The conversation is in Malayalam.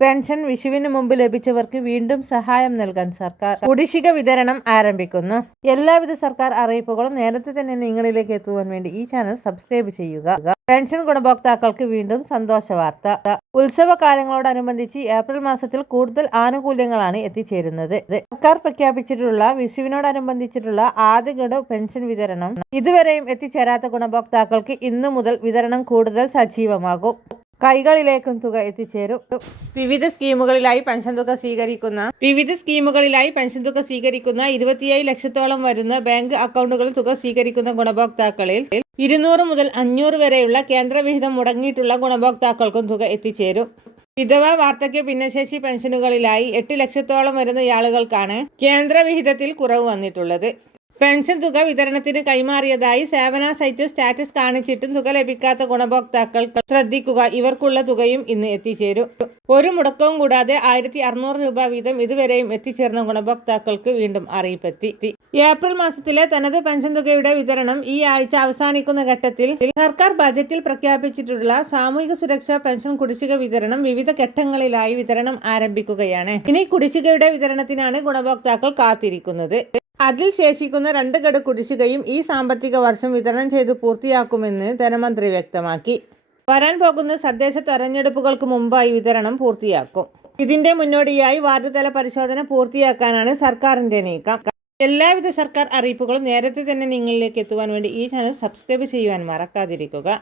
പെൻഷൻ വിഷുവിന് മുമ്പ് ലഭിച്ചവർക്ക് വീണ്ടും സഹായം നൽകാൻ സർക്കാർ കുടിശ്ശിക വിതരണം ആരംഭിക്കുന്നു. എല്ലാവിധ സർക്കാർ അറിയിപ്പുകളും നേരത്തെ തന്നെ നിങ്ങളിലേക്ക് എത്തുവാൻ വേണ്ടി ഈ ചാനൽ സബ്സ്ക്രൈബ് ചെയ്യുക. പെൻഷൻ ഗുണഭോക്താക്കൾക്ക് വീണ്ടും സന്തോഷ വാർത്ത. ഉത്സവകാലങ്ങളോടനുബന്ധിച്ച് ഏപ്രിൽ മാസത്തിൽ കൂടുതൽ ആനുകൂല്യങ്ങളാണ് എത്തിച്ചേരുന്നത്. സർക്കാർ പ്രഖ്യാപിച്ചിട്ടുള്ള വിഷുവിനോടനുബന്ധിച്ചിട്ടുള്ള ആദ്യ ഗഡു പെൻഷൻ വിതരണം ഇതുവരെയും എത്തിച്ചേരാത്ത ഗുണഭോക്താക്കൾക്ക് ഇന്നു മുതൽ വിതരണം കൂടുതൽ സജീവമാകും. കൈകളിലേക്കും തുക എത്തിച്ചേരും. വിവിധ സ്കീമുകളിലായി പെൻഷൻ തുക സ്വീകരിക്കുന്ന 27 ലക്ഷത്തോളം വരുന്ന ബാങ്ക് അക്കൗണ്ടുകളിൽ തുക സ്വീകരിക്കുന്ന ഗുണഭോക്താക്കളിൽ 200 മുതൽ 500 വരെയുള്ള കേന്ദ്രവിഹിതം മുടങ്ങിയിട്ടുള്ള ഗുണഭോക്താക്കൾക്കും തുക എത്തിച്ചേരും. വിധവ, വാർദ്ധക്യ, ഭിന്നശേഷി പെൻഷനുകളിലായി 8 ലക്ഷത്തോളം വരുന്ന ആളുകൾക്കാണ് കേന്ദ്രവിഹിതത്തിൽ കുറവ് വന്നിട്ടുള്ളത്. പെൻഷൻ തുക വിതരണത്തിന് കൈമാറിയതായി സേവന സൈറ്റ് സ്റ്റാറ്റസ് കാണിച്ചിട്ടും തുക ലഭിക്കാത്ത ഗുണഭോക്താക്കൾ ശ്രദ്ധിക്കുക. ഇവർക്കുള്ള തുകയും ഇന്ന് എത്തിച്ചേരും. ഒരു മുടക്കവും കൂടാതെ 1600 രൂപ വീതം ഇതുവരെയും എത്തിച്ചേർന്ന ഗുണഭോക്താക്കൾക്ക് വീണ്ടും അറിയിപ്പെത്തി. ഏപ്രിൽ മാസത്തിലെ തനത് പെൻഷൻ തുകയുടെ വിതരണം ഈ ആഴ്ച അവസാനിക്കുന്ന ഘട്ടത്തിൽ സർക്കാർ ബജറ്റിൽ പ്രഖ്യാപിച്ചിട്ടുള്ള സാമൂഹിക സുരക്ഷാ പെൻഷൻ കുടിശ്ശിക വിതരണം വിവിധ ഘട്ടങ്ങളിലായി വിതരണം ആരംഭിക്കുകയാണ്. ഇനി കുടിശ്ശികയുടെ വിതരണത്തിനാണ് ഗുണഭോക്താക്കൾ കാത്തിരിക്കുന്നത്. അതിൽ ശേഷിക്കുന്ന 2 ഗഡു കുടിശ്ശികയും ഈ സാമ്പത്തിക വർഷം വിതരണം ചെയ്ത് പൂർത്തിയാക്കുമെന്ന് ധനമന്ത്രി വ്യക്തമാക്കി. വരാൻ പോകുന്ന തദ്ദേശ തെരഞ്ഞെടുപ്പുകൾക്ക് മുമ്പായി വിതരണം പൂർത്തിയാക്കും. ഇതിന്റെ മുന്നോടിയായി വാർഡ് തല പരിശോധന പൂർത്തിയാക്കാനാണ് സർക്കാരിന്റെ നീക്കം. എല്ലാവിധ സർക്കാർ അറിയിപ്പുകളും നേരത്തെ തന്നെ നിങ്ങളിലേക്ക് എത്തുവാൻ വേണ്ടി ഈ ചാനൽ സബ്സ്ക്രൈബ് ചെയ്യുവാൻ മറക്കാതിരിക്കുക.